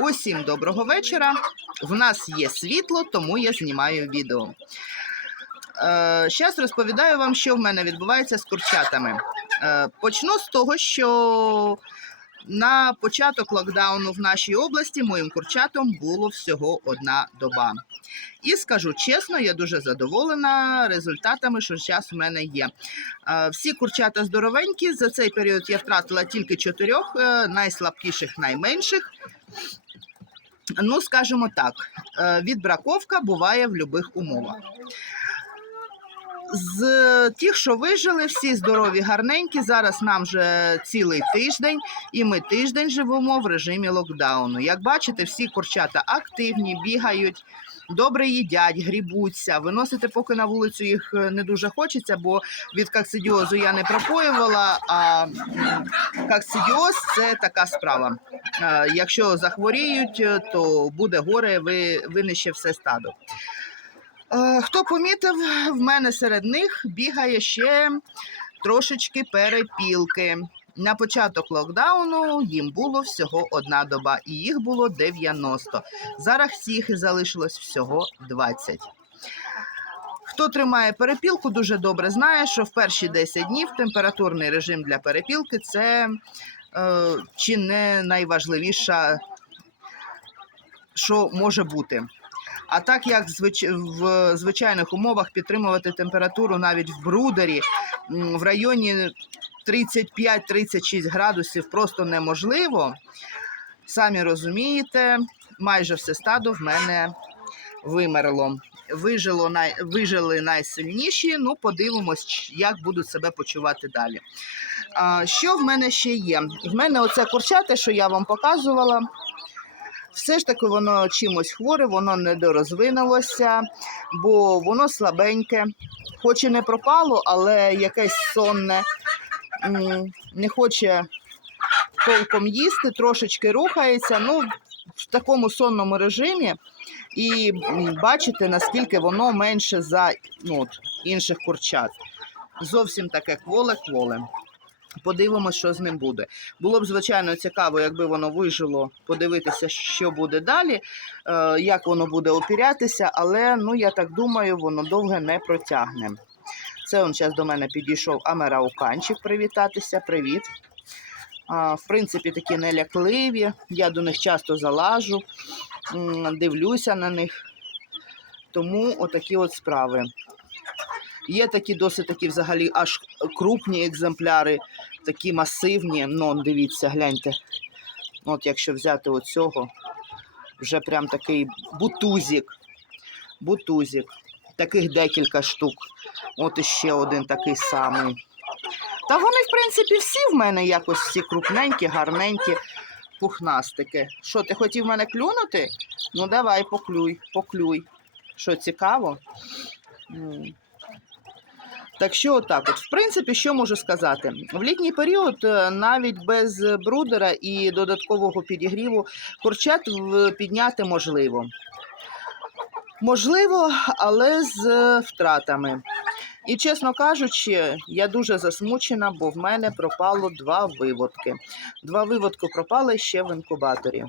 Усім доброго вечора. В нас є світло, тому я знімаю відео. Зараз розповідаю вам, що в мене відбувається з курчатами. Е, почну з того, що на початок локдауну в нашій області моїм курчатам було всього одна доба. І скажу чесно, я дуже задоволена результатами, що зараз в мене є. Е, Всі курчата здоровенькі. За цей період я втратила тільки чотирьох, е, найслабкіших, найменших. Ну, скажімо так, е, відбраковка буває в будь-яких умовах. З тих, що вижили, всі здорові, гарненькі. Зараз нам вже цілий тиждень, і ми тиждень живемо в режимі локдауну. Як бачите, всі курчата активні, бігають, добре їдять, грібуться. Виносити поки на вулицю їх е, не дуже хочеться, бо від каксидіозу я не пропоювала. А м, каксидіоз це така справа. Е, Якщо захворіють, е, то буде горе, ви винищить все стадо. Е, Хто помітив, в мене серед них бігає ще трошечки перепілки. На початок локдауну їм було всього одна доба, і їх було 90. Зараз всіх залишилось всього 20. Хто тримає перепілку, дуже добре знає, що в перші 10 днів температурний режим для перепілки це е, чи не найважливіша, що може бути. А так як в звичайних умовах підтримувати температуру навіть в брудері в районі 35-36 градусів просто неможливо, самі розумієте, майже все стадо в мене вимерло. Вижило най... Вижили найсильніші, ну подивимось, як будуть себе почувати далі. А, що в мене ще є? В мене оце курчате, що я вам показувала. Все ж таки воно чимось хворе, воно недорозвинулося, бо воно слабеньке, хоч і не пропало, але якесь сонне, не хоче толком їсти, трошечки рухається. Ну, в такому сонному режимі. І бачите, наскільки воно менше за ну, от, інших курчат. Зовсім таке кволе-кволе. Подивимося, що з ним буде. Було б, звичайно, цікаво, якби воно вижило, подивитися, що буде далі, е, як воно буде опірятися, але ну, я так думаю, воно довге не протягне. Це он зараз до мене підійшов Амерауканчик привітатися. Привіт. В принципі, такі нелякливі. Я до них часто залажу, дивлюся на них. Тому отакі от справи. Є такі досить такі взагалі аж крупні екземпляри, такі масивні. Ну, дивіться, гляньте. От якщо взяти оцього, вже прям такий бутузик. Бутузик. Таких декілька штук. От іще один такий самий. Та вони, в принципі, всі в мене якось всі крупненькі, гарненькі, пухнастики. Що, ти хотів мене клюнути? Ну, давай, поклюй, поклюй. Що, цікаво? Так що отак от. В принципі, що можу сказати? В літній період е, навіть без брудера і додаткового підігріву курчат підняти можливо. Можливо, але з е, втратами. І чесно кажучи, я дуже засмучена, бо в мене пропало два виводки. Два виводки пропали ще в інкубаторі.